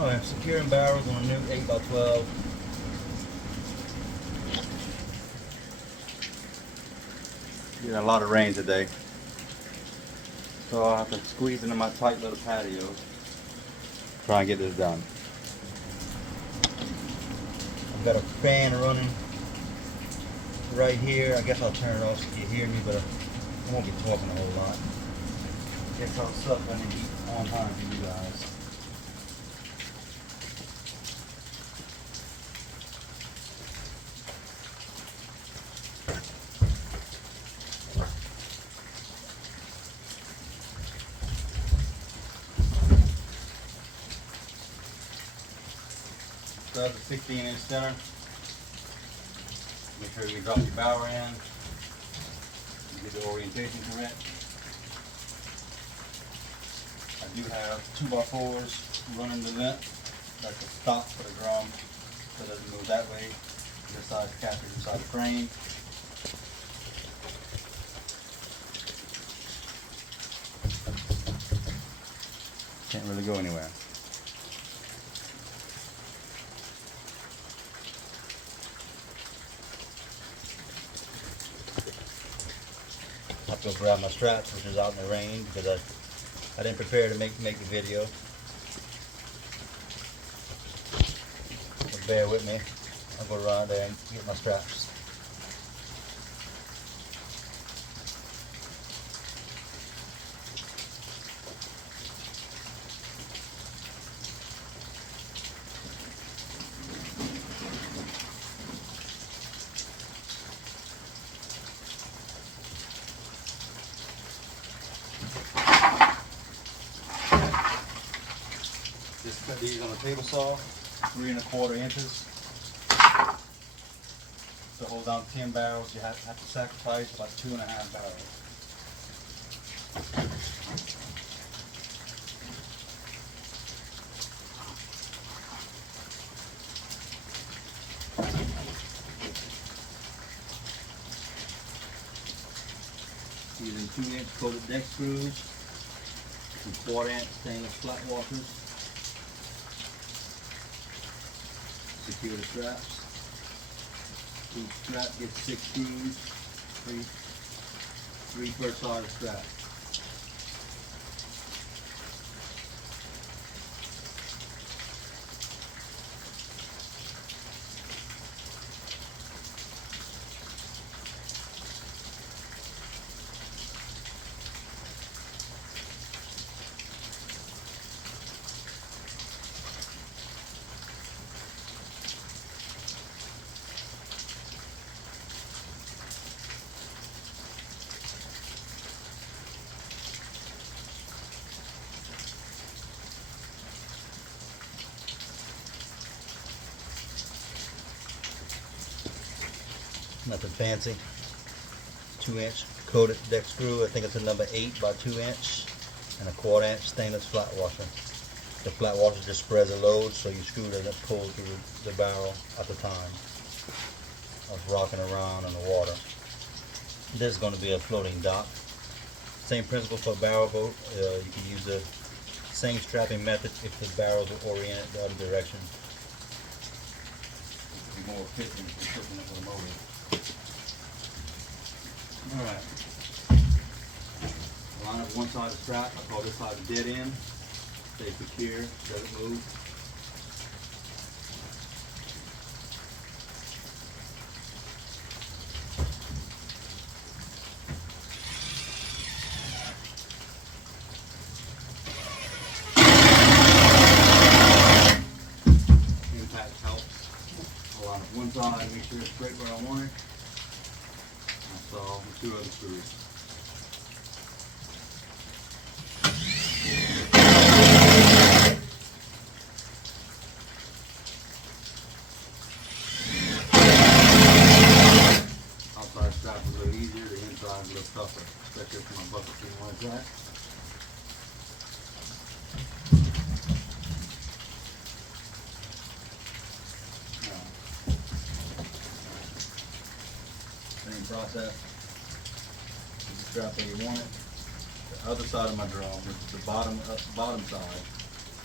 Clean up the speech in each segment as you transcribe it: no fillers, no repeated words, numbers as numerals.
Alright, securing barrels on a new 8x12. Getting a lot of rain today, so I'll have to squeeze into my tight little patio. Try and get this done. I've got a fan running right here. I guess I'll turn it off so you can hear me, but I won't be talking a whole lot. Guess I'll suck I need to eat on time for you guys. Start the 16-inch center. Make sure you drop your bower in. Get the orientation correct. I do have 2x4s running the vent. That's the stop for the drum, so it doesn't move that way. This side captures inside the frame. Can't really go anywhere. I have to go grab my straps, which is out in the rain because I didn't prepare to make the video. So bear with me. I'll go around there and get my straps. Just cut these on a table saw, 3 1/4 inches. To hold down 10 barrels, you have to sacrifice about 2.5 barrels. Using 2-inch coated deck screws, some 1/4 inch stainless flat washers. Secure the straps. Each strap gets 6 screws, three per side of strap. Nothing fancy. 2-inch coated deck screw. I think it's a number 8 by 2 inch, and a 1/4 inch stainless flat washer. The flat washer just spreads the load, so your screw doesn't pull through the barrel at the time of rocking around in the water. This is going to be a floating dock. Same principle for a barrel boat. You can use the same strapping method if the barrels are oriented the other direction. It'll be more efficient than hooking up with a motor. Alright. Line up one side of the strap. I call this side the dead end. Stay secure, doesn't move. Impact helps. I'll line up one side, make sure it's straight where I want it. That's all with 2 other screws. Outside strap is a little easier, the inside is a little tougher, especially for my bucket thing like that. Same process. Put the strap where you want it. The other side of my drum, which is the bottom side,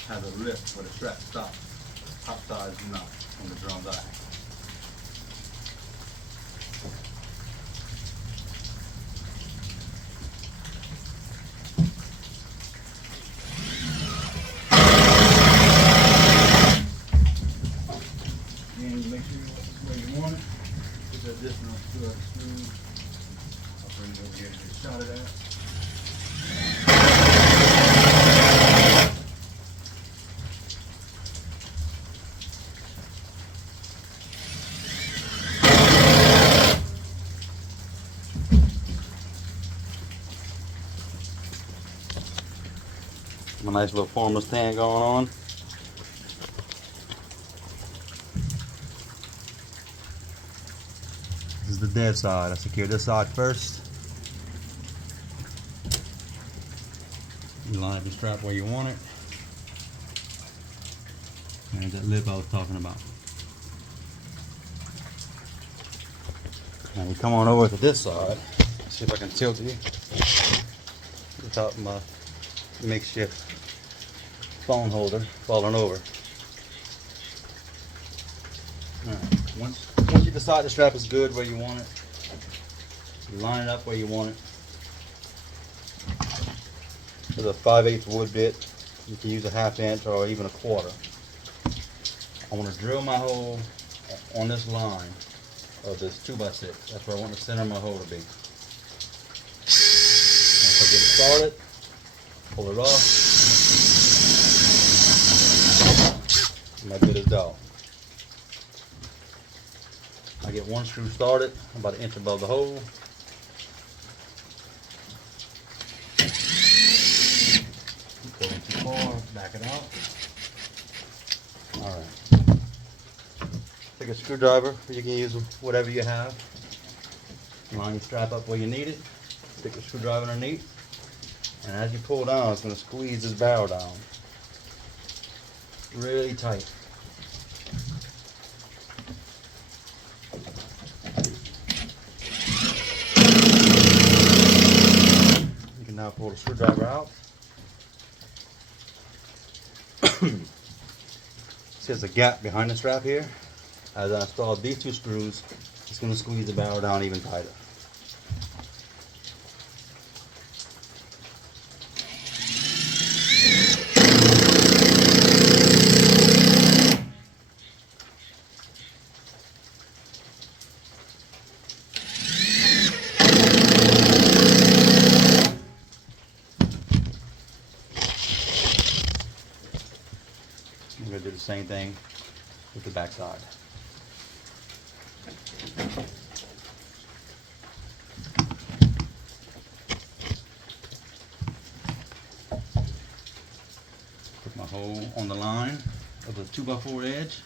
has a lift where the strap stops. Top sides do not on the drum back. Again, you make sure you want this where you want it. Put the additional screws. I'll bring it over here to get a shot of that. My nice little formal stand going on. This is the dead side. I secure this side first. You line up the strap where you want it. And that lip I was talking about. Now you come on over to this side. Let's see if I can tilt you. The top of my makeshift phone holder falling over. Alright, once you decide the strap is good where you want it, you line it up where you want it. With a 5/8 wood bit, you can use a 1/2 inch or even a 1/4. I want to drill my hole on this line of this 2x6. That's where I want the center of my hole to be. Once I get it started, pull it off. My bit is done. I get one screw started about 1 inch above the hole. Pull it too far, back it out. Alright. Take a screwdriver, you can use whatever you have. Line your strap up where you need it. Stick a screwdriver underneath. And as you pull down, it's going to squeeze this barrel down. Really tight. You can now pull the screwdriver out. See, there's a gap behind the strap here. As I install these 2 screws, it's going to squeeze the barrel down even tighter. I'm going to do the same thing with the back side. Put my hole on the line of the 2x4 edge.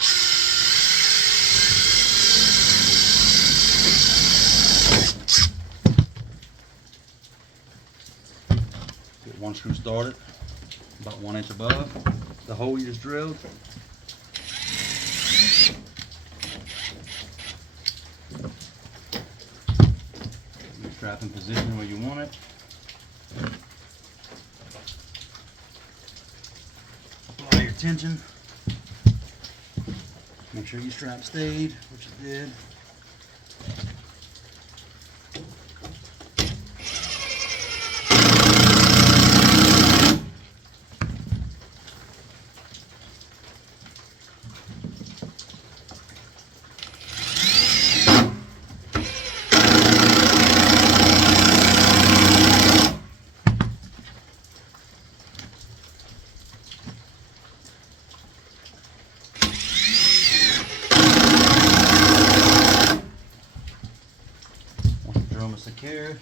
Get one screw started, about 1 inch above the hole you just drilled. Your strap in position where you want it. Apply your tension. Make sure your strap stayed, which it did. Secured.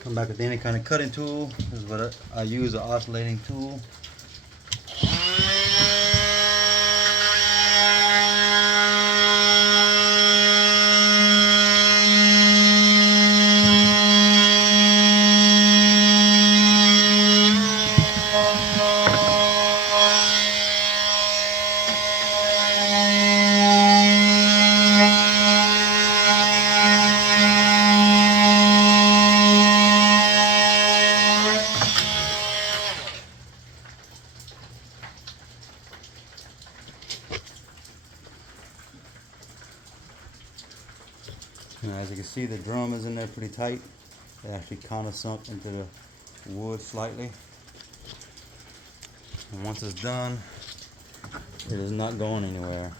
Come back with any kind of cutting tool. This is what I use, an oscillating tool. And as you can see, the drum is in there pretty tight. It actually kind of sunk into the wood slightly. And once it's done, it is not going anywhere.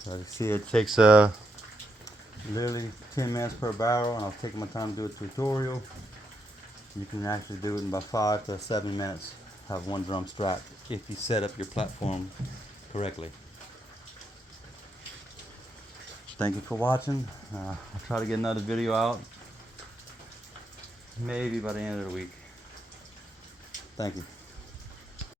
So as you see, it takes literally 10 minutes per barrel, and I'll take my time to do a tutorial. You can actually do it in about 5 to 7 minutes. Have one drum strapped if you set up your platform correctly. Thank you for watching. I'll try to get another video out maybe by the end of the week. Thank you.